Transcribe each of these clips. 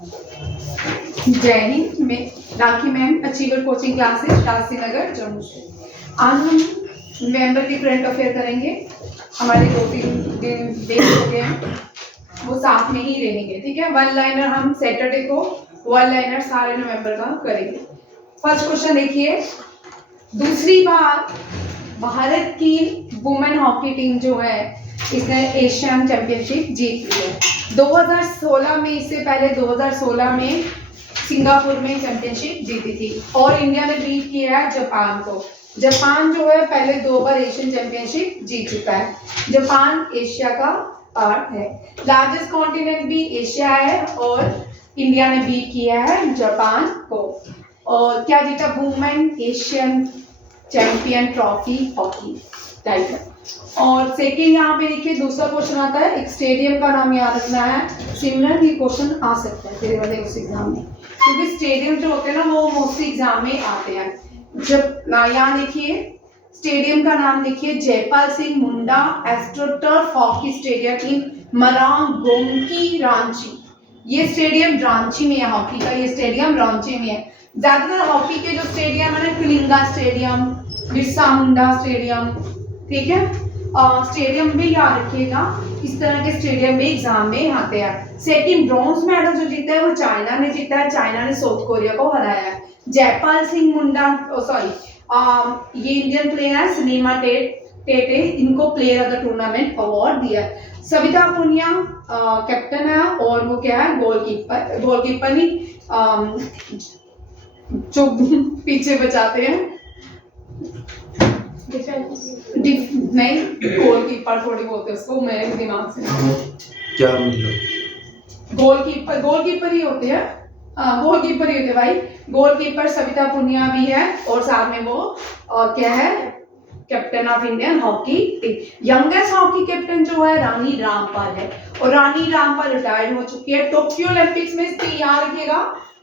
जय हिंद। मैं Rakhi ma'am, achiever coaching classes, Shastri Nagar, Jammu से। आज हम नवंबर के करंट अफेयर करेंगे। हमारे 2-3 दिन हो गए हैं, वो साथ में ही रहेंगे, ठीक है। वन लाइनर हम सैटरडे को, वन लाइनर सारे नवंबर का करेंगे। फर्स्ट क्वेश्चन देखिए, दूसरी बार भारत की वुमेन हॉकी टीम जो है इसने एशियन चैंपियनशिप जीत ली है। 2016 में, इससे पहले 2016 में सिंगापुर में चैंपियनशिप जीती थी और इंडिया ने बीट किया है जापान को। जापान जो है पहले 2 बार एशियन चैंपियनशिप जीत चुका है। जापान एशिया का पार्ट है। लार्जेस्ट कॉन्टिनेंट भी एशिया है और इंडिया ने बीट किया है जापान को। और क्या जीता? Women Asian champion trophy hockey title. और सेकेंड यहाँ पे देखिए, दूसरा क्वेश्चन आता है, एक स्टेडियम का नाम याद रखना है। सिमिलर ये क्वेश्चन आ सकता है तेरे वाले उस एग्जाम में, क्योंकि स्टेडियम जो होते हैं ना वो मोस्टली एग्जाम में आते हैं। जब यहाँ देखिए स्टेडियम का नाम देखिए, Jaipal Singh Munda astroturf hockey stadium in Marang Gomke Ranchi. ये स्टेडियम रांची में है, हॉकी का ये स्टेडियम रांची में है। ज्यादातर हॉकी के जो स्टेडियम है ना, कलिंगा स्टेडियम, बिरसा मुंडा स्टेडियम, ठीक है। स्टेडियम भी याद रखिएगा, इस तरह के स्टेडियम भी एग्जाम में आते हैं। सेकंड ब्रॉन्ज मेडल जो जीता है वो चाइना ने जीता है। चाइना ने साउथ कोरिया को हराया है। जयपाल सिंह मुंडा, ये इंडियन प्लेयर है, सिनेमा टेटे, इनको player of the tournament award दिया है। सविता पुनिया कैप्टन है और वो क्या है? गोलकीपर नहीं, जो पीछे बचाते हैं, नहीं, गोलकीपर थोड़ी बोलते हैं उसको, मेरे दिमाग से क्या मतलब? गोलकीपर ही होते हैं, गोलकीपर ही होते हैं भाई। गोलकीपर सविता पुनिया भी है और साथ में वो क्या है? Captain of Indian hockey team. Youngest hockey captain जो है रानी रामपाल है और रानी रामपाल रिटायर्ड हो चुकी है। टोक्यो ओलंपिक्स में, इसकी याद रखिएगा,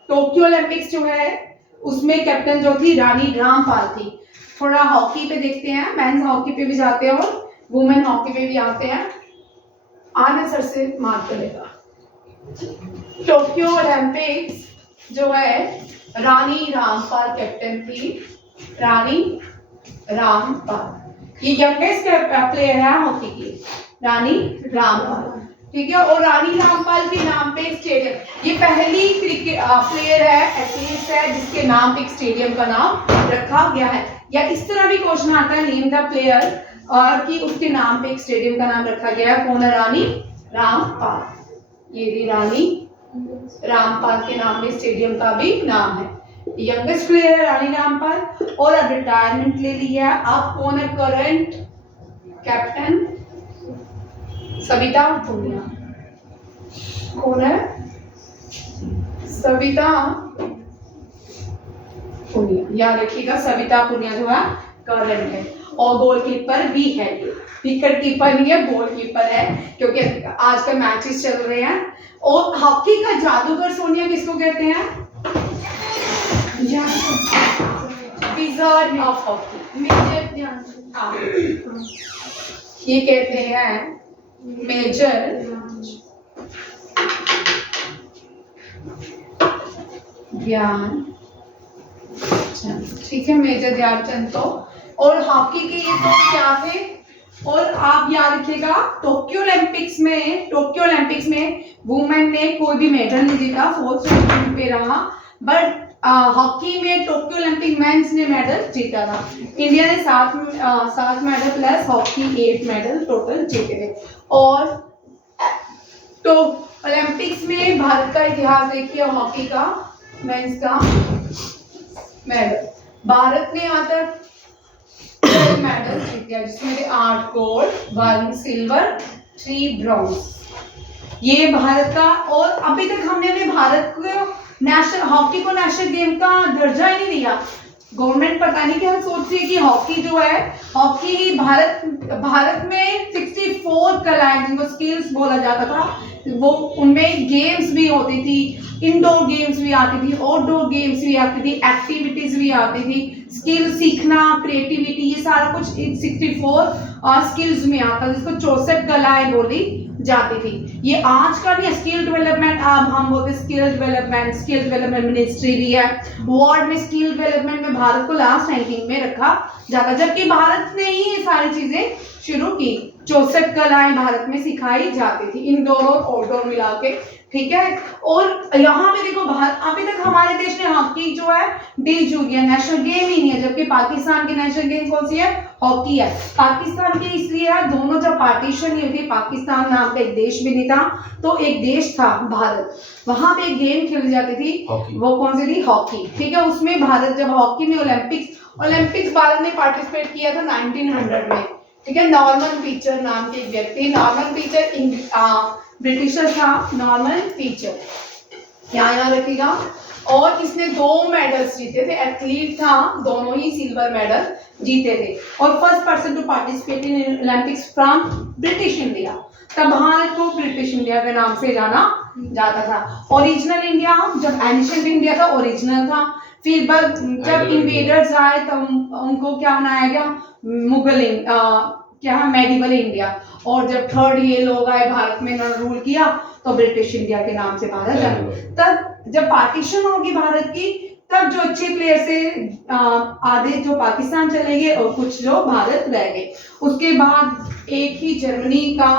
टोक्यो ओलंपिक्स जो है उसमें कैप्टन जो थी रानी रामपाल थी। थोड़ा हॉकी पे देखते हैं, मेंस हॉकी पे भी जाते हैं और वुमेन हॉकी पे भी आते हैं। आने सर से मार्क करेगा। टोक्यो ओलंपिक्स जो है रानी रामपाल कैप्टन थी, रानी रामपाल। ये यंगेस्ट प्लेयर है हॉकी की, रानी रामपाल, ठीक है। और रानी रामपाल के नाम पे स्टेडियम, ये पहली क्रिकेट प्लेयर है, एथलीट है जिसके नाम पे एक स्टेडियम का नाम रखा गया है। या इस तरह भी क्वेश्चन आता है, नेम द प्लेयर, और कि उसके नाम पे एक स्टेडियम का नाम रखा गया है। कौन है? रानी रामपाल। ये भी रानी रामपाल के नाम पे स्टेडियम का भी नाम है। यंगेस्ट प्लेयर है रानी रामपाल और अब रिटायरमेंट ले लिया है। अब कौन है करंट कैप्टन? सविता पुनिया। कौन है? सविता पुनिया, याद रखिएगा, सविता पुनिया जो है करंट है और गोलकीपर भी है। ये विकेट कीपर नहीं है, गोलकीपर है, क्योंकि आजकल मैचेस चल रहे हैं। और हॉकी का जादूगर सोनिया किसको कहते हैं? विज़र्ड ऑफ हॉकी, ये कहते हैं मेजर ध्यान, ठीक है, मेजर ध्यानचंद। तो और हॉकी के ये तो क्या थे? और आप याद रखिएगा, टोक्यो ओलंपिक्स में वुमेन ने कोई भी मेडल नहीं जीता, 4th पोजीशन पे रहा। बट हॉकी में टोक्यो ओलंपिक मेंस ने मेडल जीता था। इंडिया ने 7 medal plus hockey 8 medal total जीते थे। और तो ओलंपिक्स में भारत का इतिहास देखिए, हॉकी का मेंस का मेडल, भारत ने यहाँ तक 12 मेडल जीते, जिसमें 8 गोल्ड, 1 सिल्वर, 3 ब्रॉन्ज। ये भारत का, और अभी तक हमने अपने भारत को नेशनल हॉकी को नेशनल गेम का दर्जा ही नहीं दिया। गवर्नमेंट पता नहीं क्या सोच रही है कि हॉकी जो है, हॉकी भारत में 64 कलाएं जिनको स्किल्स बोला जाता था, वो उनमें गेम्स भी होती थी, इंडोर गेम्स भी आती थी, आउटडोर गेम्स भी आती थी, एक्टिविटीज भी आती थी, स्किल सीखना, क्रिएटिविटी, ये सारा कुछ 64 स्किल्स में आता, जिसको 64 कलाएं बोली जाती थी। ये आज का नहीं, स्किल डेवलपमेंट, अब हम बोलते स्किल डेवलपमेंट मिनिस्ट्री भी है। वर्ल्ड में स्किल डेवलपमेंट में भारत को लास्ट रैंकिंग में रखा जाता, जबकि भारत ने ही ये सारी चीजें शुरू की। 64 कलाएं भारत में सिखाई जाती थी, इंडोर और आउटडोर मिला के, ठीक है। और यहाँ पे देखो भारत, अभी तक हमारे देश में हॉकी जो है डे जूनियर नेशनल गेम ही नहीं है, जबकि पाकिस्तान की नेशनल गेम कौन सी है? हॉकी है। पाकिस्तान की इसलिए है, दोनों जब पार्टीशन हुई थी, पाकिस्तान नाम का एक देश भी नहीं था, तो एक देश था भारत, वहां पे एक गेम खेली जाती थी, वो कौन सी थी? हॉकी, ठीक है। उसमें भारत जब हॉकी में ओलंपिक्स भारत ने पार्टिसिपेट किया था 1900 में, ठीक है। नॉर्मन पीचर नाम के एक व्यक्ति, नॉर्मन पीचर ब्रिटिशर था, नॉर्मन पीचर, यहाँ रखिएगा। और इसने 2 मेडल्स जीते थे, एथलीट था, दोनों ही सिल्वर मेडल जीते थे, और first person to participate in Olympics from British India. तब भारत को ब्रिटिश इंडिया के नाम से जाना जाता था। ओरिजिनल इंडिया, जब एंशिएंट इंडिया था, ओरिजिनल था। फिर जब इन्वेडर्स आए तब उनको क्या बनाया गया? मुगल क्या है? Medieval India. और जब थर्ड ये लोग आए भारत में रूल किया, तो ब्रिटिश इंडिया के नाम से भारत जाना। तब जब पार्टीशन होगी भारत की, तब जो अच्छे प्लेयर से आधे जो पाकिस्तान चले गए और कुछ जो भारत रह गए। उसके बाद एक ही जर्मनी का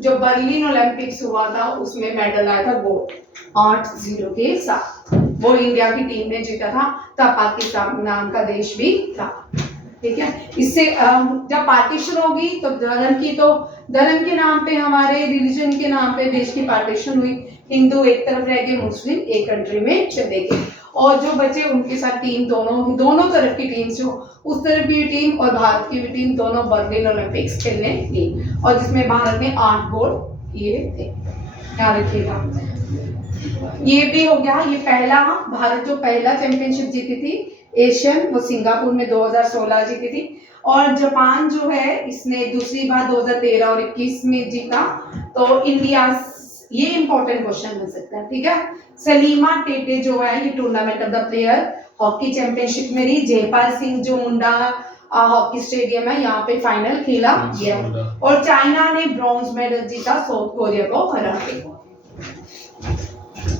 जो बर्लिन ओलंपिक्स हुआ था, उसमें मेडल आया था गोल्ड 8-0 के साथ, वो इंडिया की टीम ने जीता था। तब पाकिस्तान नाम का देश भी था, ठीक है। इससे जब पार्टीशन होगी तो धर्म के नाम पे, हमारे रिलीजन के नाम पे देश की पार्टीशन हुई। हिंदू एक तरफ रह गए, मुस्लिम एक कंट्री में चले गए, और जो बचे उनके साथ टीम, दोनों तरफ की टीम, जो उस तरफ की टीम और भारत की भी टीम, दोनों बर्लिन ओलंपिक्स खेलने गई, और जिसमें भारत ने 8 गोल्ड किए थे, याद रखिएगा। ये भी हो गया, ये पहला भारत जो पहला चैंपियनशिप जीती थी एशियन, वो सिंगापुर में 2016 जीती थी। और जापान जो है, इसने दूसरी बार 2013 और 21 में जीता। तो इंडिया, ये इंपॉर्टेंट क्वेश्चन बन सकता है, ठीक है। सलीमा टेटे जो है, ये tournament of the player hockey championship में रही। जयपाल सिंह जो मुंडा हॉकी स्टेडियम है, यहाँ पे फाइनल खेला गया। और चाइना ने ब्रॉन्ज मेडल जीता साउथ कोरिया को हरा के।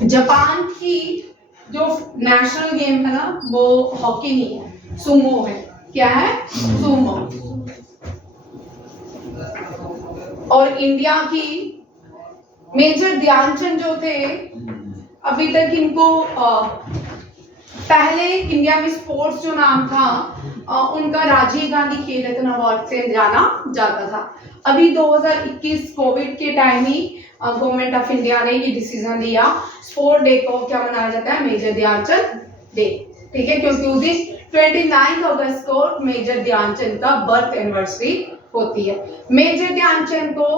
जापान की जो नेशनल गेम है ना, वो हॉकी नहीं है, सुमो है। क्या है? सुमो। और इंडिया की मेजर ध्यानचंद जो थे, अभी तक इनको पहले इंडिया में स्पोर्ट्स जो नाम था, उनका राजीव गांधी खेल रत्न अवार्ड से जाना जाता था। अभी 2021 कोविड के time he government of India ने ये डिसीजन लिया, स्पोर्ट डे को क्या मनाया जाता है? मेजर ध्यानचंद डे, ठीक है। क्योंकि उस दिन 29 अगस्त को मेजर ध्यानचंद का बर्थ एनिवर्सरी होती है। मेजर ध्यानचंद को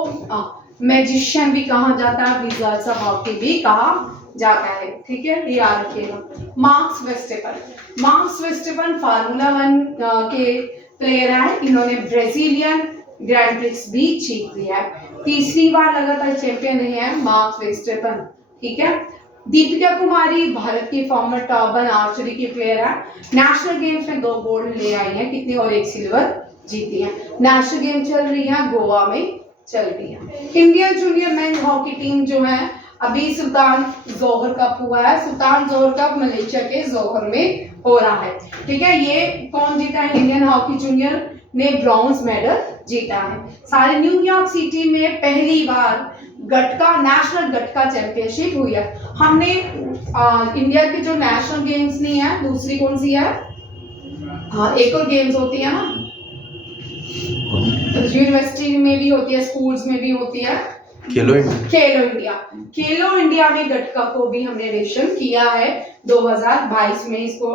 मैजिशियन भी कहा जाता है, विजर्स ऑफ हॉकी भी कहा जाता है, ठीक है, ये याद रखिएगा। मार्क्स वेस्टेपन फार्मूला 1 के प्लेयर हैं, इन्होंने ब्राजीलियन ग्रैंड प्रिक्स भी जीत लिया है। तीसरी बार लगातार चैंपियन रहे हैं मार्क्स वेस्टेपन, ठीक है। दीपिका कुमारी भारत की फॉर्मर टॉप 1 आर्चरी की प्लेयर है। नेशनल गेम्स में 2 गोल्ड ले आई हैं, कितनी, और 1 सिल्वर जीती है। नेशनल गेम चल रही है, गोवा में चल रही है। Indian junior main hockey team जो है, अभी सुल्तान जोहर कप हुआ है। सुल्तान जोहर कप मलेशिया के जोहर में हो रहा है, ठीक है। ये कौन जीता है? इंडियन हॉकी जूनियर ने ब्रॉन्ज मेडल जीता है। सारे न्यूयॉर्क सिटी में पहली बार नेशनल गटका चैंपियनशिप हुई है। हमने इंडिया की जो नेशनल गेम्स नहीं है, दूसरी कौन सी है? हाँ, एक और गेम्स होती है ना, यूनिवर्सिटी में भी होती है, स्कूल्स में भी होती है, खेलो इंडिया में गटका को भी हमने एडिशन किया है। 2022 में इसको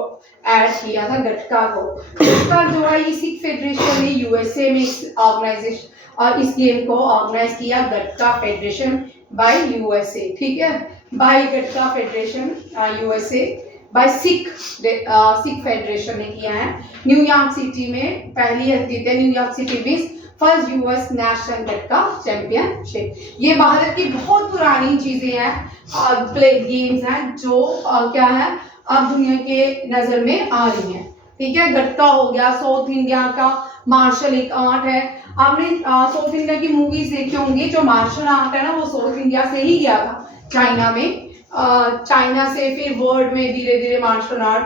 ऐड किया था गटका को। गटका जो है, ये सिख फेडरेशन ने यूएसए में इस गेम को ऑर्गेनाइज किया, गटका फेडरेशन बाय यूएसए, ठीक है, by Gatka federation USA by Sikh federation ने किया है। न्यूयॉर्क सिटी में पहली जीते, न्यूयॉर्क सिटी में first US national Gatka championship. ये भारत की बहुत पुरानी चीजें हैं, प्ले गेम्स हैं, जो क्या है, अब दुनिया के नजर में आ रही हैं, ठीक है। गटका हो गया, साउथ इंडिया का मार्शल एक आर्ट है। आपने साउथ इंडिया की मूवीज देखी होंगी, जो मार्शल आर्ट है ना वो साउथ इंडिया से ही गया था चाइना में। चाइना से फिर वर्ल्ड में धीरे धीरे मार्शल आर्ट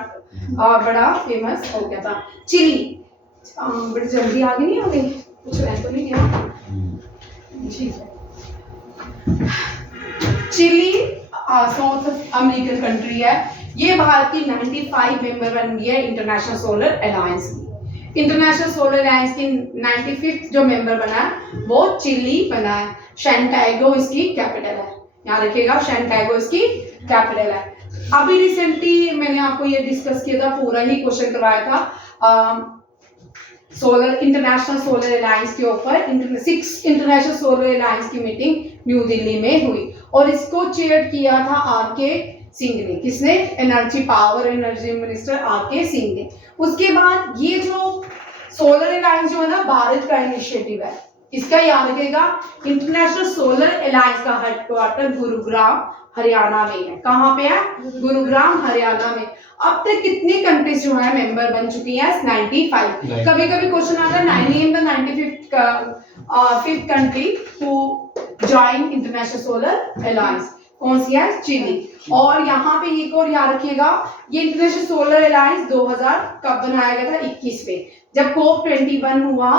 बड़ा फेमस हो गया था। चिली बड़ी जल्दी आगे नहीं हो गई, कुछ रह तो नहीं गया? ठीक है। चिली साउथ अमेरिकन कंट्री है। ये भारत की 95 मेंबर बन गई है इंटरनेशनल सोलर अलायंस की। इंटरनेशनल सोलर अलायंस की 95th जो मेंबर बना है वो चिली बना है। सैंटियागो इसकी कैपिटल है, याद रखिएगा, सैंटियागो इसकी कैपिटल है। अभी रिसेंटली मैंने आपको ये डिस्कस किया था, पूरा ही क्वेश्चन करवाया था सोलर इंटरनेशनल सोलर अलायंस के ऊपर। 6 इंटरनेशनल सोलर अलायंस की मीटिंग न्यू दिल्ली में हुई और इसको चेयर किया था आर.के. सिंह ने। किसने? Energy power energy minister R K. Singh ने। उसके बाद ये जो सोलर अलायंस जो है ना भारत का इनिशिएटिव है, इसका याद रखिएगा। इंटरनेशनल सोलर अलायंस का हेडक्वार्टर गुरुग्राम हरियाणा में है। कहाँ पे है? गुरुग्राम हरियाणा में। अब तक कितनी कंट्रीज जो है मेंबर बन चुकी हैं? 95। कभी कभी क्वेश्चन आता है name the 95th country who join international solar alliance. कौन सी है? चिली। और यहाँ पे एक और याद रखिएगा, ये इंटरनेशनल सोलर अलायंस 2000 कब बनाया गया था? 21 पे, जब COP21 हुआ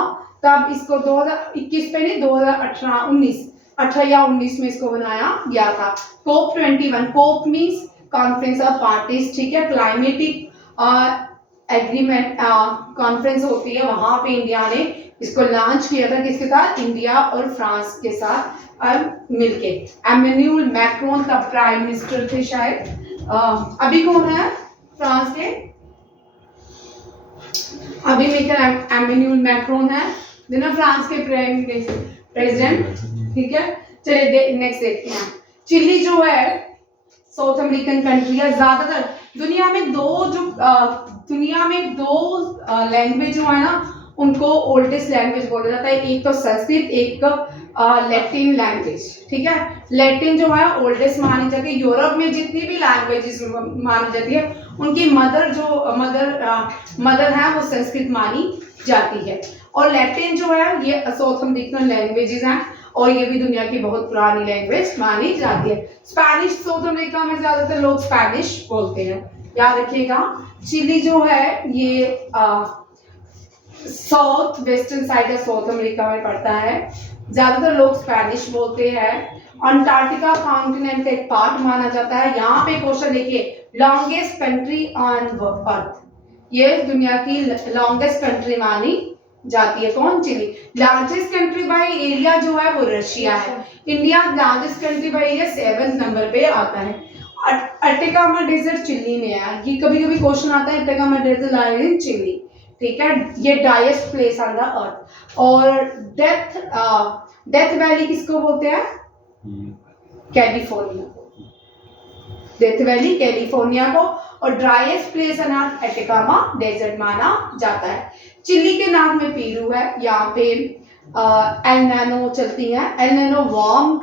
तब इसको 2021 पे नहीं, 2018 या 19 में इसको बनाया गया था। COP21, COP means conference of parties, ठीक है, क्लाइमेटिक एग्रीमेंट कॉन्फ्रेंस होती है, वहां पे इंडिया ने इसको लॉन्च किया था। किसके साथ? इंडिया और फ्रांस के साथ मिलके। एमेन्यूल मैक्रोन तब प्राइम मिनिस्टर थे शायद। अभी कौन है फ्रांस के? अभी एमेन्यूल मैक्रोन है ना फ्रांस के प्राइम प्रेसिडेंट, ठीक है। चलिए नेक्स्ट देखते हैं। चिली जो है साउथ अमेरिकन कंट्री है। ज्यादातर दुनिया में दो लैंग्वेज जो है ना उनको ओल्डेस्ट लैंग्वेज बोला जाता है। एक तो संस्कृत, एक लैटिन लैंग्वेज, ठीक है। लैटिन जो है ओल्डेस्ट मानी जाती है। यूरोप में जितनी भी लैंग्वेजेस मानी जाती है उनकी मदर है वो संस्कृत मानी जाती है। और लैटिन जो है ये साउथ अमेरिकन लैंग्वेजेस हैं और ये भी दुनिया की बहुत पुरानी लैंग्वेज मानी जाती है। स्पेनिश, साउथ अमेरिका में ज्यादातर लोग स्पेनिश बोलते हैं, याद रखिएगा। चिली जो है ये साउथ वेस्टर्न साइड है, साउथ अमेरिका में पड़ता है। ज्यादातर लोग स्पेनिश बोलते हैं। अंटार्कटिका कॉन्टिनेंट का एक पार्ट माना जाता है। यहाँ पे क्वेश्चन देखिए, लॉन्गेस्ट कंट्री ऑन अर्थ, ये दुनिया की लॉन्गेस्ट कंट्री मानी जाती है। कौन? Chile. Largest country by area जो है वो रशिया है। India largest country by area 7th number पे आता है। अटैकामा डेजर्ट चिली में है। ये कभी कभी क्वेश्चन आता है, अटैकामा डेजर्ट लाइज इन चिली, ठीक है। ये डाइएस्ट प्लेस ऑन द अर्थ। और डेथ वैली किसको बोलते हैं? कैलिफोर्निया। डेथ वैली कैलिफोर्निया को। और driest place on earth Atacama desert माना जाता है। चिली के नाम में पेरू है। यहाँ पे एल नैनो चलती है। एल नैनो वार्म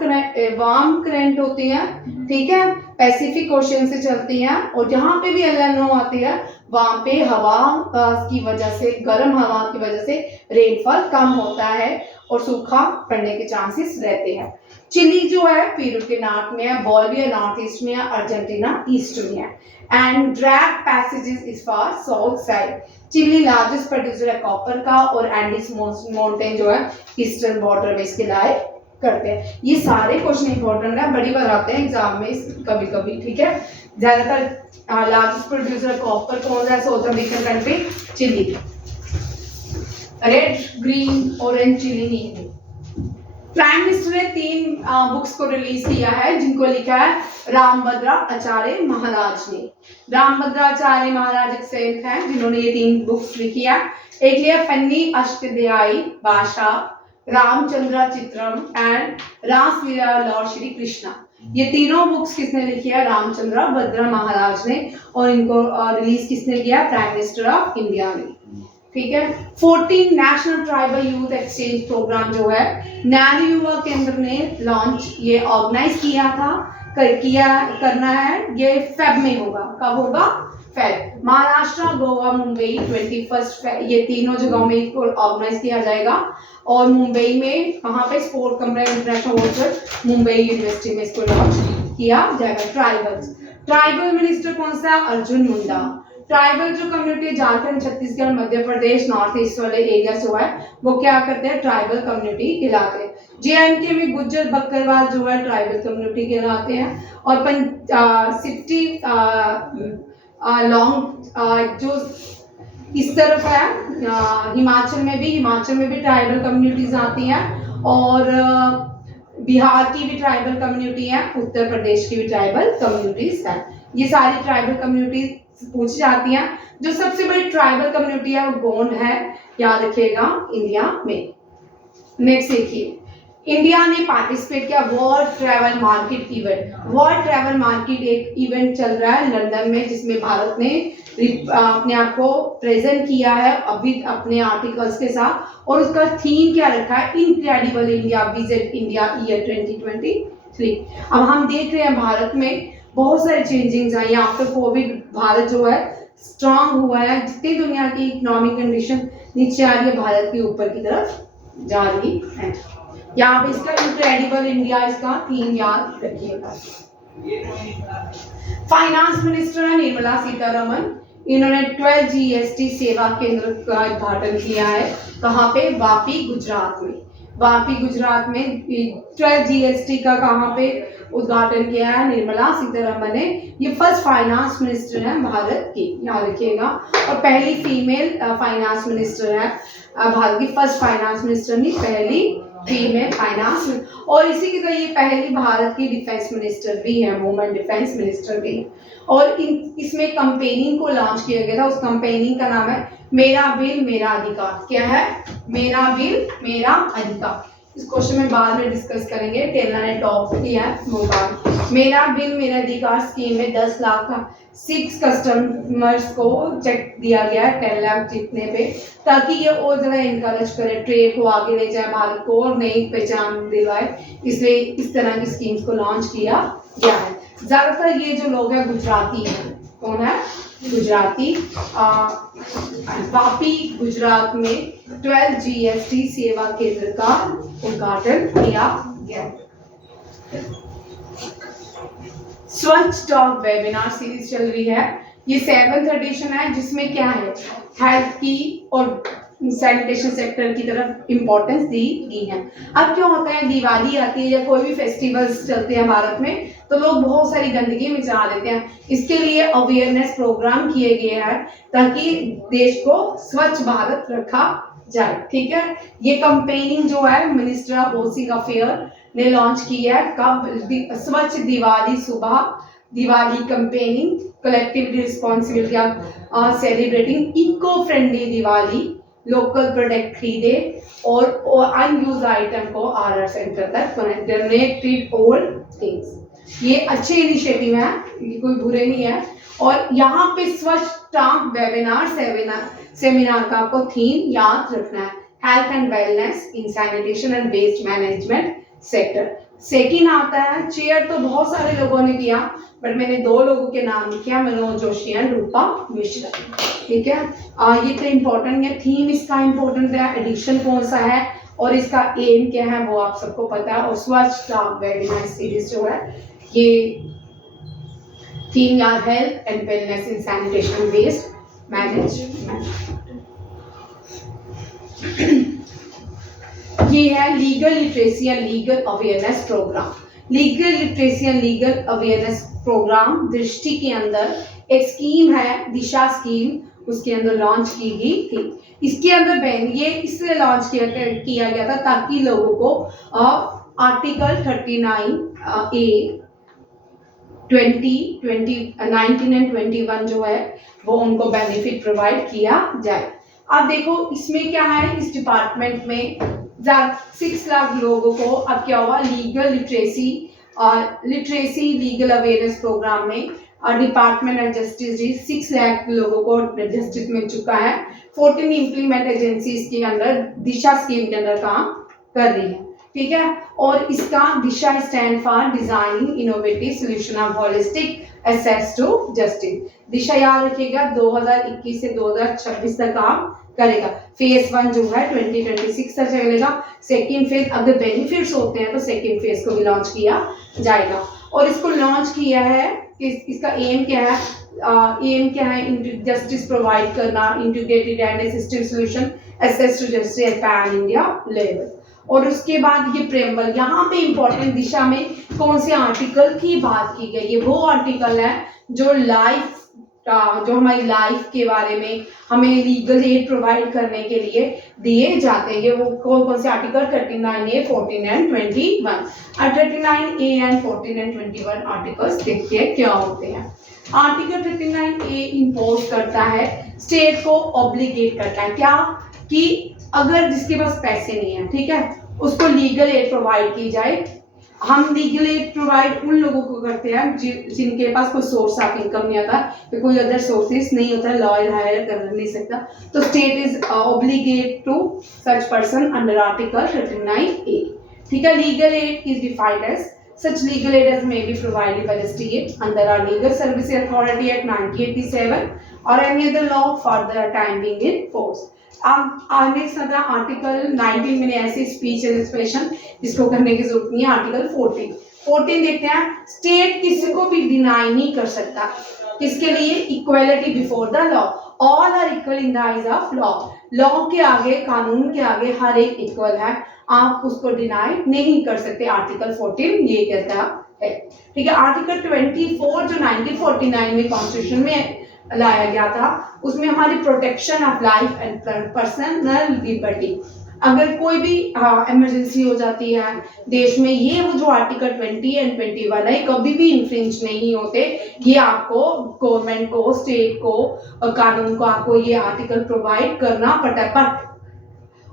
करंट होती है, ठीक है, पैसिफिक ओशन से चलती हैं। और जहाँ पे भी एल नैनो आती है वहाँ पे हवा की वजह से, गर्म हवा की वजह से रेनफॉल कम होता है और सूखा पड़ने के चांसेस रहते हैं। चिली जो है पेरू के नॉर्थ में है, बोलिविया नॉर्थ ईस्ट में है, अर्जेंटीना ईस्ट में है। And drag passages is for south side. Chile largest producer है कॉपर का और एंडीज माउंटेन जो है ईस्टर्न बॉर्डर में इसके लाए करते हैं। ये सारे क्वेश्चन इंपॉर्टेंट है, बड़ी बार आते हैं एग्जाम में कभी कभी, ठीक है। ज्यादातर लार्जेस्ट प्रोड्यूसर कॉपर कौन है? South American country Chile. Red, green, orange chilli नहीं है। प्राइम मिनिस्टर ने 3 बुक्स को रिलीज किया है जिनको लिखा है रामभद्राचार्य महाराज ने। रामभद्राचार्य महाराज एक सेंट हैं जिन्होंने ये 3 बुक्स लिखी है। एक लिया फन्नी अष्टध्यायी भाषा, रामचंद्र चित्रम एंड रासलीला लॉर्ड श्री कृष्णा। ये तीनों बुक्स किसने लिखी है? रामचंद्र भद्रा महाराज ने। और इनको रिलीज किसने किया? प्राइम मिनिस्टर ऑफ इंडिया ने, ठीक है। 14 national tribal youth exchange program जो है नेहरू युवा केंद्र ने लॉन्च, ये ऑर्गेनाइज किया था, करना है। ये फेब में होगा। कब होगा? फेब। महाराष्ट्र, गोवा, मुंबई 21 ये तीनों जगहों में इसको ऑर्गेनाइज किया जाएगा। और मुंबई में वहाँ पे sport complex international hostel Mumbai university में इसको लॉन्च किया जाएगा। ट्राइबल मिनिस्टर कौन सा? अर्जुन मुंडा। ट्राइबल जो कम्युनिटी है झारखंड, छत्तीसगढ़, मध्य प्रदेश, नॉर्थ ईस्ट वाले एरिया जो है वो क्या करते हैं? ट्राइबल कम्युनिटी कहलाते हैं। JNK में गुज्जर बकरवाल जो है ट्राइबल कम्युनिटी कहलाते हैं। और 60 लॉन्ग जो इस तरफ है हिमाचल में भी ट्राइबल कम्युनिटीज आती हैं। और बिहार की भी ट्राइबल कम्युनिटी है, उत्तर प्रदेश की भी ट्राइबल कम्युनिटीज है। ये सारी ट्राइबल कम्युनिटीज पूछी जाती हैं। जो सबसे बड़ी ट्राइबल कम्युनिटी है वो गोंड है, याद रखिएगा, इंडिया में। नेक्स्ट देखिए, इंडिया ने पार्टिसिपेट किया world travel market event. World travel market एक इवेंट चल रहा है लंदन में, जिसमें भारत ने अपने आप को प्रेजेंट किया है अभी अपने आर्टिकल्स के साथ। और उसका थीम क्या रखा है? Incredible India, visit India year 2023। अब हम देख रहे हैं भारत में बहुत सारे चेंजिंग्स आई। आफ्टर कोविड भारत जो है स्ट्रांग हुआ है। जितनी दुनिया की इकोनॉमिक कंडीशन नीचे आ रही है, भारत के ऊपर की तरफ जा रही है। यहाँ पे इसका इनक्रेडिबल इंडिया इसका थीम याद रखिएगा। फाइनेंस मिनिस्टर है निर्मला सीतारमन। इन्होंने 12 GST सेवा केंद्र का उद्घाटन किया है। कहाँ पे? वापी, गुजरात में। वापी गुजरात में 12 GST का कहाँ पे उद्घाटन किया है? निर्मला सीतारमन ने। ये फर्स्ट फाइनेंस मिनिस्टर है भारत की, याद रखिएगा। और पहली फीमेल फाइनेंस मिनिस्टर है भारत की। फर्स्ट फाइनेंस मिनिस्टर नहीं, पहली फीमेल फाइनेंस। और इसी की तरह ये पहली भारत की डिफेंस मिनिस्टर भी है, वुमेन डिफेंस मिनिस्टर भी है। और इसमें कंपेनिंग को लॉन्च किया गया था। उस कंपेनिंग का नाम है मेरा बिल मेरा अधिकार। क्या है? मेरा बिल मेरा अधिकार। इस क्वेश्चन में बाद में डिस्कस करेंगे। टेलर ने टॉप किया है। मेरा बिल मेरा अधिकार स्कीम में 10 लाख का 6 कस्टमर्स को चेक दिया गया है 10 लाख जीतने पे, ताकि ये और ज़्यादा इनकरेज करे, ट्रेड को आगे ले जाए, भारत को और नई पहचान दिलवाए। इसलिए इस तरह की स्कीम्स को लॉन्च किया गया है। ज़्यादातर ये जो लोग हैं गुजराती हैं। कौन है? गुजराती। वापी गुजरात में 12 GST सेवा केंद्र का उद्घाटन किया गया। स्वच्छ टॉक वेबिनार सीरीज चल रही है। ये 7th एडिशन है, जिसमें क्या है? हेल्थ की और सैनिटेशन सेक्टर की तरफ इम्पोर्टेंस दी गई है। अब क्या होता है, दिवाली आती है या कोई भी फेस्टिवल्स चलते हैं भारत में, तो लोग बहुत सारी गंदगी मचा देते हैं। इसके लिए अवेयरनेस प्रोग्राम किए गए हैं ताकि देश को स्वच्छ भारत रखा जाए। ठीक है, ये कंपेनिंग जो है मिनिस्टर ऑफ हाउसिंग अफेयर ने लॉन्च की है। कब? स्वच्छ दिवाली सुबह, Diwali campaigning, collective responsibility of celebrating eco friendly Diwali, local product खरीदे और अनयूज आइटम को RR सेंटर तक डोनेट ट्रीट ऑल थिंग्स। ये अच्छे इनिशिएटिव है, ये कोई बुरे नहीं है। और यहाँ पे स्वच्छ टॉक वेबिनार सेमिनार का आपको थीम याद रखना है, health and wellness in sanitation and waste management sector. Second आता है चेयर, तो बहुत सारे लोगों ने किया, बट मैंने 2 लोगों के नाम लिखे, मनोज जोशी एंड रूपा मिश्रा। ठीक है, ये तो इम्पोर्टेंट है। थीम इसका इम्पोर्टेंट है, एडिशन कौन सा है और इसका एम क्या है वो आप सबको पता है। और स्वच्छ टॉक वेबिनार सीरीज जो है ये थीम यार health and wellness in sanitation waste management. ये है legal literacy and legal awareness program. Legal literacy and legal awareness program दृष्टि के अंदर एक स्कीम है, दिशा स्कीम, उसके अंदर लॉन्च की गई थी। इसके अंदर ये इसलिए लॉन्च किया गया था ताकि लोगों को आर्टिकल 39A 19 एंड 21 जो है वो उनको बेनिफिट प्रोवाइड किया जाए। अब देखो इसमें क्या है, इस डिपार्टमेंट में 6 लाख लोगों को अब क्या हुआ, legal literacy legal awareness program में डिपार्टमेंट ऑफ जस्टिस 6 लाख लोगों को जस्टिस मिल चुका है। 14 इंप्लीमेंट एजेंसीज के अंदर दिशा स्कीम के अंदर काम कर रही है। ठीक है, और इसका Disha stand for designing innovative solution of holistic access to justice. Disha याद रखिएगा 2021 से 2026 तक काम करेगा। फेज 1 जो है 2026 तक चलेगा। सेकेंड फेज अगर बेनिफिट्स होते हैं तो सेकेंड फेज को भी लॉन्च किया जाएगा। और इसको लॉन्च किया है, इसका एम क्या है? एम क्या है? जस्टिस प्रोवाइड करना, integrated and assistive solution, access to justice at pan India level. और उसके बाद ये प्रेम्बल, यहाँ पे इंपॉर्टेंट दिशा में कौन से आर्टिकल की बात की गई है? वो आर्टिकल है जो लाइफ जो हमारी लाइफ के बारे में हमें लीगल एड प्रोवाइड करने के लिए दिए जाते हैं। वो कौन से article? 39A, 14 and 21। 39A and 14 and 21 articles देखिए क्या होते हैं। आर्टिकल 39A इम्पोज करता है, स्टेट को ऑब्लिगेट करता है क्या? कि अगर जिसके पास पैसे नहीं है, ठीक है, उसको लीगल एड प्रोवाइड की जाए। हम लीगल एड प्रोवाइड उन लोगों को करते हैं जिनके पास कोई सोर्स ऑफ इनकम नहीं आता, या कोई अदर सोर्सेज नहीं होता, लॉयर हायर कर नहीं सकता, तो state is obligate to such person under article 39A। ठीक है, legal aid is defined as such legal aid as may be provided by the state under our Legal Services Authority Act 1987 or any other law for the time being in force। अब next आता है article 19 में ऐसी speech and expression जिसको करने की जरूरत नहीं है। आर्टिकल 14 देखते हैं। स्टेट किसी को भी डिनाई नहीं कर सकता, किसके लिए? Equality before the law, all are equal in the eyes of law. Law के आगे, कानून के आगे हर एक इक्वल है, आप उसको डिनाई नहीं कर सकते। आर्टिकल 14 ये कहता है। ठीक है, आर्टिकल 24 जो 1949 में कॉन्स्टिट्यूशन में लाया गया था, उसमें हमारी protection of life and personal liberty. अगर कोई भी इमरजेंसी हो जाती है देश में, ये वो जो आर्टिकल 20 एंड 21 है कभी भी इन्फ्रिंज नहीं होते। ये आपको गवर्नमेंट को, स्टेट को और कानून को आपको ये आर्टिकल प्रोवाइड करना पड़ता है। बट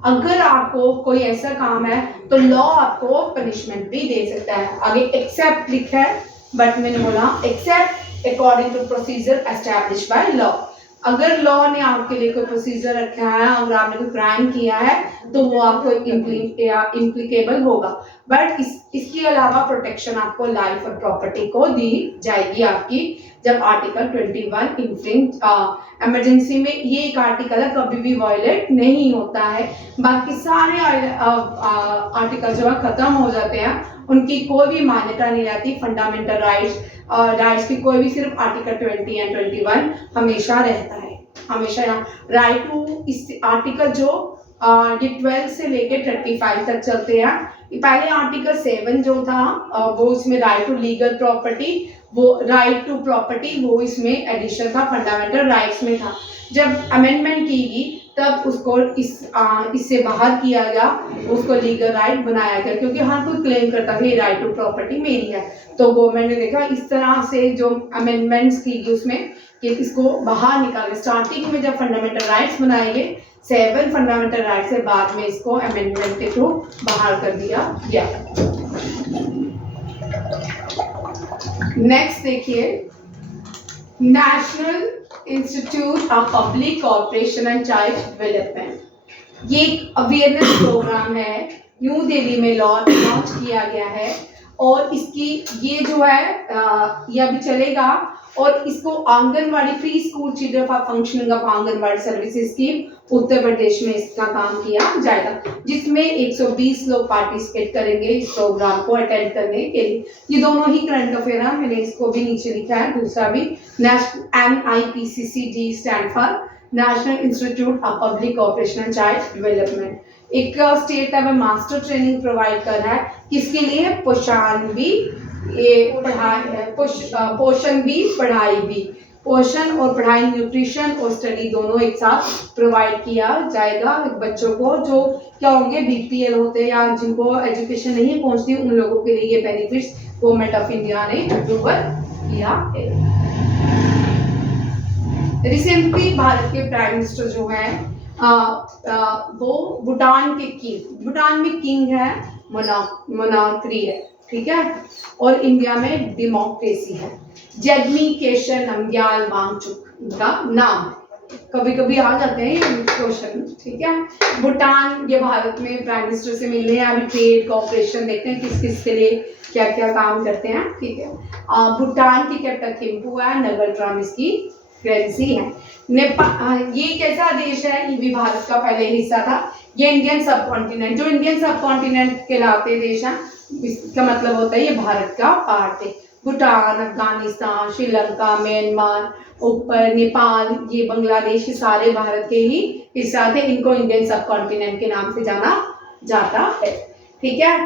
अगर आपको कोई ऐसा काम है तो लॉ आपको पनिशमेंट भी दे सकता है। आगे एक्सेप्ट लिखा है, बट मैंने बोला except according to procedure establish by law. अगर लॉ ने आपके लिए कोई प्रोसीजर रखा है, अगर आपने कोई क्राइम किया है तो वो आपको इम्प्लीकेबल होगा। बट इसके अलावा प्रोटेक्शन आपको लाइफ और प्रॉपर्टी को दी जाएगी आपकी, जब आर्टिकल 21 इन्फ्रिंज इमरजेंसी में ये एक आर्टिकल है, कभी भी वायलेट नहीं होता है। बाकी सारे आर्टिकल जो है खत्म हो जाते हैं, उनकी कोई भी मान्यता नहीं रहती। फंडामेंटल राइट्स की कोई भी, सिर्फ आर्टिकल 20 एंड 21 हमेशा रहता है, हमेशा। राइट टू इस आर्टिकल जो 12 से लेके 35 तक चलते हैं। पहले आर्टिकल 7 जो था वो इसमें राइट टू लीगल प्रॉपर्टी, वो राइट टू प्रॉपर्टी वो इसमें एडिशन था, फंडामेंटल राइट्स में था। जब अमेंडमेंट की गई तब उसको इससे बाहर किया गया, उसको लीगल राइट बनाया गया, क्योंकि हर कोई क्लेम करता है राइट टू प्रॉपर्टी मेरी है। तो गवर्नमेंट ने देखा इस तरह से जो अमेंडमेंट्स की गई उसमें कि इसको बाहर निकाले। स्टार्टिंग में जब फंडामेंटल राइट्स बनाए गए 7 फंडामेंटल राइट्स से, बाद में इसको अमेंडमेंट के थ्रू बाहर कर दिया गया। नेक्स्ट देखिए, national institute of public corporation and child development. ये एक अवेयरनेस प्रोग्राम है, न्यू दिल्ली में लॉन्च किया गया है। और इसकी ये जो है ये अभी चलेगा, और इसको Anganwadi preschool children for functioning of Anganwadi services scheme Uttar Pradesh में इसका काम किया जाएगा, जिसमें 120 लोग पार्टिसिपेट करेंगे इस प्रोग्राम को अटेंड करने के लिए। ये दोनों ही करंट अफेयर है, मैंने इसको भी नीचे लिखा है। दूसरा भी NIPCCD stand for national institute of public corporation and child development. एक state level master training provide कर रहा है, किसके लिए? पोषण भी, ये पढ़ाई, पोषण भी पढ़ाई भी, पोषण और पढ़ाई, न्यूट्रिशन और स्टडी दोनों एक साथ प्रोवाइड किया जाएगा बच्चों को, जो क्या होंगे BPL होते हैं या जिनको एजुकेशन नहीं पहुंचती, उन लोगों के लिए ये बेनिफिट्स गवर्नमेंट ऑफ इंडिया ने अप्रूवल किया है। रिसेंटली भारत के प्राइम मिनिस्टर जो है वो भूटान में किंग है, मोनार्की है, ठीक है, और इंडिया में डेमोक्रेसी है। जगमी केशर नामग्याल वांगचुक इनका नाम है, कभी कभी आ जाते हैं ये क्वेश्चन, ठीक है। भूटान, ये भारत में प्राइम मिनिस्टर से मिलने हैं, अभी ट्रेड कॉपरेशन देखते हैं किस किस के लिए क्या क्या काम करते हैं, ठीक है। भूटान की कैपिटल थिम्पू है, नगर ट्राम इसकी करेंसी है। नेपाल, ये कैसा देश है, ये भी भारत का पहले हिस्सा था। ये इंडियन सब कॉन्टिनेंट, जो इंडियन सब कॉन्टिनेंट कहलाते देश हैं, इसका मतलब होता है ये भारत का पार्ट है। भूटान, अफगानिस्तान, श्रीलंका, म्यांमार, ऊपर नेपाल, ये बांग्लादेश, ये सारे भारत के ही हिस्सा थे। इनको इंडियन सब कॉन्टिनेंट के नाम से जाना जाता है, ठीक है।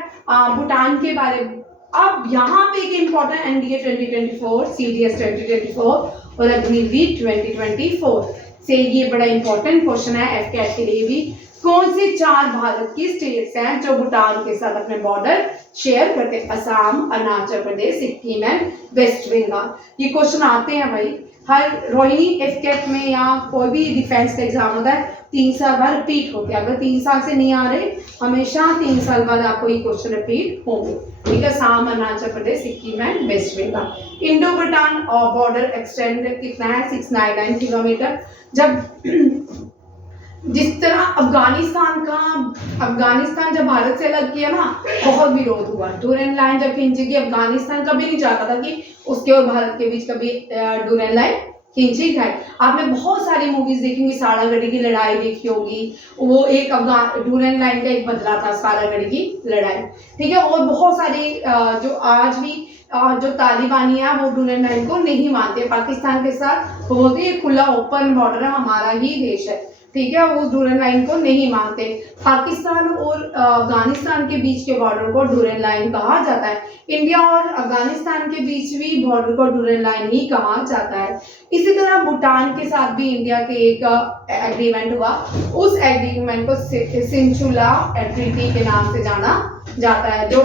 भूटान के बारे में अब यहाँ पे एक इम्पोर्टेंट एनडीए 2024, सीडीएस 2024 और अग्निवीर 2024 से ये बड़ा इंपॉर्टेंट क्वेश्चन है एफकेट के लिए भी। कौन से 4 भारत की स्टेट्स हैं जो भूटान के साथ अपने बॉर्डर शेयर करते हैं? Assam, Arunachal Pradesh, Sikkim and West Bengal. ये क्वेश्चन आते हैं भाई हर रोहिणी एफकेट में या कोई भी डिफेंस का एग्जाम होता है, 3 साल बाद रिपीट होते हैं। अगर 3 साल से नहीं आ रहे, हमेशा 3 साल बाद आपको ये क्वेश्चन रिपीट होंगे, ठीक है। Assam, Arunachal Pradesh, Sikkim and West Bengal. Indo Bhutan border extend कितना है? 699 किलोमीटर। जब जिस तरह अफगानिस्तान जब भारत से अलग किया ना, बहुत विरोध हुआ। डूरेन लाइन जब खींची गई, अफगानिस्तान कभी नहीं चाहता था कि उसके और भारत के बीच कभी डूरेन लाइन खींची जाए। आपने बहुत सारी मूवीज देखी होंगी, सारागढ़ी की लड़ाई देखी होगी, वो एक डूरेन लाइन का एक बदला था सारागढ़ी की लड़ाई, ठीक है। और बहुत सारी जो आज भी जो तालिबानी है वो डूरेन लाइन को नहीं मानते पाकिस्तान के साथ। वो बोलते हैं खुला ओपन बॉर्डर है, हमारा ही देश है, ठीक है। वो डूरेन लाइन को नहीं मानते। पाकिस्तान और अफगानिस्तान के बीच के बॉर्डर को डूरेन लाइन कहा जाता है। इंडिया और अफगानिस्तान के बीच भी बॉर्डर को डूरेन लाइन ही कहा जाता है। इसी तरह भूटान के साथ भी इंडिया के एक एग्रीमेंट हुआ, उस एग्रीमेंट को सिंचुला ट्रीटी के नाम से जाना जाता है, जो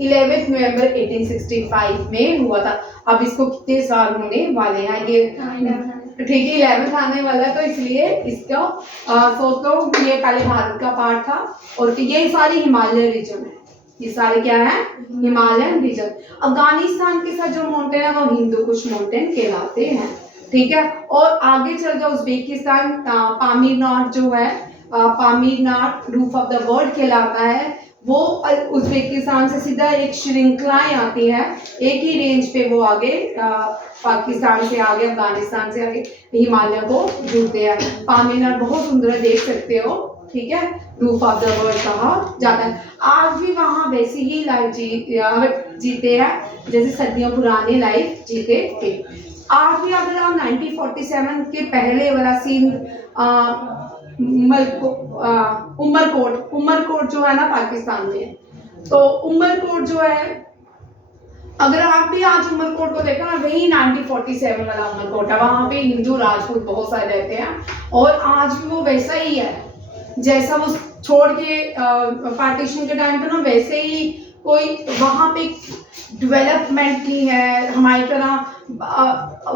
11 नवंबर 1865 में हुआ था। अब इसको कितने साल होने वाले हैं? ये ठीक है 11th आने वाला है, तो इसलिए इसको सोच लो कि ये पहले भारत का पार्ट था और ये सारी हिमालय रीजन है। ये सारे क्या है? Himalayan reason. अफगानिस्तान के साथ जो माउंटेन है वो हिंदू कुश माउंटेन कहलाते हैं, ठीक है। और आगे चल जाओ उज्बेकिस्तान, पामीर नॉट जो है, Pamir not roof of the world कहलाता है। वो उज्बेकिस्तान से सीधा एक श्रृंखलाएं आती है, एक ही रेंज पे वो आगे पाकिस्तान से आगे, अफगानिस्तान से आगे हिमालय को जुड़ते हैं। पामीर बहुत सुंदर है, देख सकते हो, ठीक है। रूफ ऑफ द वर्ल्ड कहा जाता है। आज भी वहाँ वैसी ही लाइफ जीते हैं जैसे सदियों पुरानी लाइफ जीते थे। आज भी अगर आप 1947 के पहले वाला सीन उमरकोट जो है ना पाकिस्तान में, तो उमरकोट जो है, अगर आप भी आज उमरकोट को देखो ना, वही 1947 वाला उमरकोट है। वहाँ पे हिंदू राजपूत बहुत सारे रहते हैं और आज भी वो वैसा ही है जैसा वो छोड़ के पार्टीशन के टाइम पे ना, वैसे ही कोई वहाँ पे डेवलपमेंट नहीं है हमारी तरह।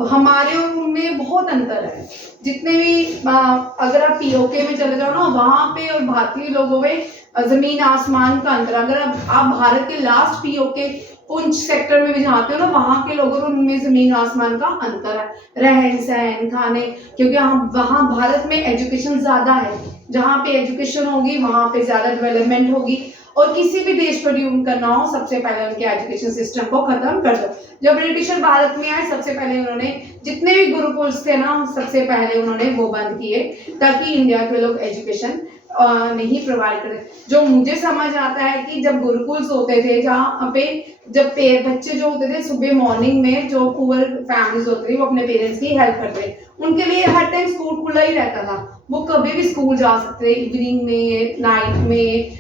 हमारे और उनमें बहुत अंतर है। जितने भी अगर आप पीओके में चले जाओ ना, वहाँ पे और भारतीय लोगों में जमीन आसमान का अंतर। अगर आप भारत के लास्ट पीओके पुंछ सेक्टर में भी जाते हो ना, वहाँ के लोगों और उनमें जमीन आसमान का अंतर है, रहन सहन, खाने। क्योंकि हम वहाँ भारत में एजुकेशन ज़्यादा है, जहाँ पे एजुकेशन होगी वहाँ पे ज़्यादा डेवलपमेंट होगी। और किसी भी देश पर ड्यूम करना हो, सबसे पहले उनके एजुकेशन सिस्टम को खत्म कर दो। जब ब्रिटिशर भारत में आए, सबसे पहले उन्होंने जितने भी गुरुकुल्स थे ना, सबसे पहले उन्होंने वो बंद किए ताकि इंडिया के लोग एजुकेशन नहीं प्रोवाइड करें। जो मुझे समझ आता है कि जब गुरुकुल्स होते थे, जहाँ पे जब बच्चे जो होते थे सुबह मॉर्निंग में, जो पुअर फैमिलीज होते थे वो अपने पेरेंट्स की हेल्प करते, उनके लिए हर टाइम स्कूल खुला ही रहता था। वो कभी भी स्कूल जा सकते थे, इवनिंग में, नाइट में,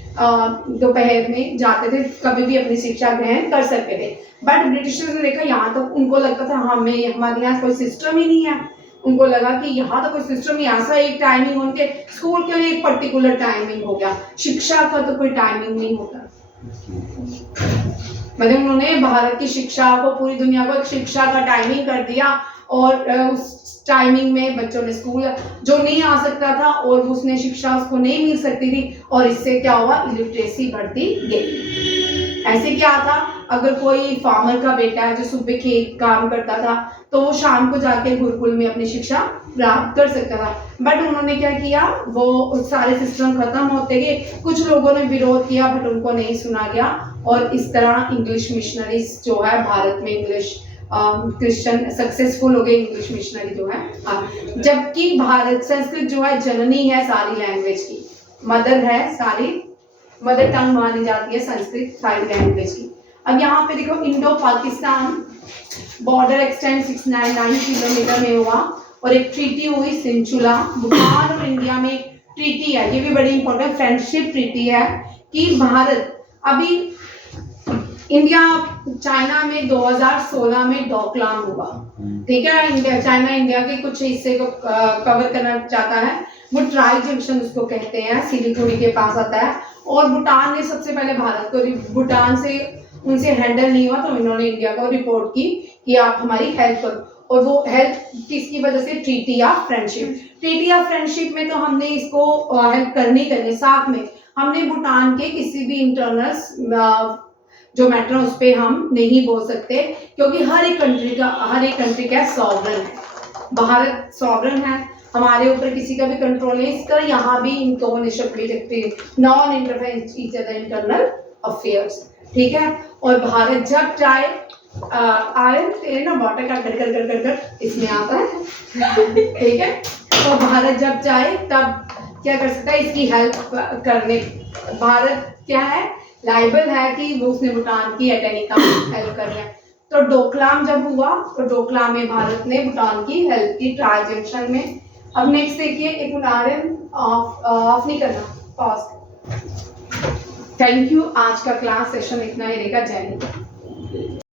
दोपहर में जाते थे, कभी भी अपनी शिक्षा ग्रहण कर सकते थे। बट ब्रिटिशर्स ने देखा यहाँ तक, उनको लगता था हमें हमारे यहाँ कोई सिस्टम ही नहीं है। उनको लगा कि यहाँ तो कोई सिस्टम ही, ऐसा एक टाइमिंग, उनके स्कूल के लिए एक पर्टिकुलर टाइमिंग हो गया, शिक्षा का तो कोई टाइमिंग नहीं होता। मतलब उन्होंने भारत की शिक्षा को, पूरी दुनिया को एक शिक्षा का टाइमिंग कर दिया और उस टाइमिंग में बच्चों ने स्कूल जो नहीं आ सकता था और उसने शिक्षा उसको नहीं मिल सकती थी, और इससे क्या हुआ, इलिटरेसी बढ़ती गई। ऐसे क्या था, अगर कोई फार्मर का बेटा है जो सुबह खेत काम करता था तो वो शाम को जाके गुरुकुल में अपनी शिक्षा प्राप्त कर सकता था। बट उन्होंने क्या किया, वो सारे सिस्टम खत्म होते गए, कुछ लोगों ने विरोध किया बट उनको नहीं सुना गया, और इस तरह इंग्लिश मिशनरीज जो है भारत में इंग्लिश क्रिश्चियन सक्सेसफुल हो गए, इंग्लिश मिशनरी जो है। जबकि भारत संस्कृत जो है जननी है सारी लैंग्वेज की, मदर है, सारी मदर टंग मानी जाती है संस्कृत सारी लैंग्वेज की। अब यहाँ पे देखो Indo Pakistan border extend 699 kilometre में हुआ, और एक ट्रीटी हुई सिंचुला। भूटान और इंडिया में ट्रीटी है, ये भी बड़ी इंपॉर्टेंट फ्रेंडशिप ट्रीटी है कि भारत अभी इंडिया चाइना में 2016 में डोकलाम हुआ, ठीक है। इंडिया चाइना इंडिया के कुछ हिस्से को कवर करना चाहता है, वो ट्राई जंक्शन उसको कहते हैं, सिलीगुड़ी के पास आता है। और भूटान ने सबसे पहले भारत को, भूटान से उनसे हैंडल नहीं हुआ तो इन्होंने इंडिया को रिपोर्ट की कि आप हमारी हेल्प करो, और वो हेल्प किसकी वजह से, treaty of friendship. Treaty of friendship में तो हमने इसको हेल्प करनी साथ में हमने भूटान के किसी भी इंटरनल जो मैटर उस पर हम नहीं बोल सकते, क्योंकि हर एक कंट्री का सॉवरन है। भारत सॉवरन है, हमारे ऊपर किसी का भी कंट्रोल नहीं, इसका यहाँ भी इनको ओनरशिप भी सकती है, non interference in internal affairs, ठीक है। और भारत जब चाहे तेरे ना वाटर का कर इसमें आता है ठीक है, तो भारत जब चाहे तब क्या कर सकता है, इसकी हेल्प करने भारत क्या है, लाइबल है कि वो उसने भूटान की एट एनी टाइम हेल्प कर रहा है। तो डोकलाम जब हुआ तो डोकलाम में भारत ने भूटान की हेल्प की ट्राई जंक्शन में। अब नेक्स्ट देखिए, एक उदाहरण ऑफ नहीं करना, पॉज। थैंक यू, आज का क्लास सेशन इतना ही रहेगा। जय हिंद।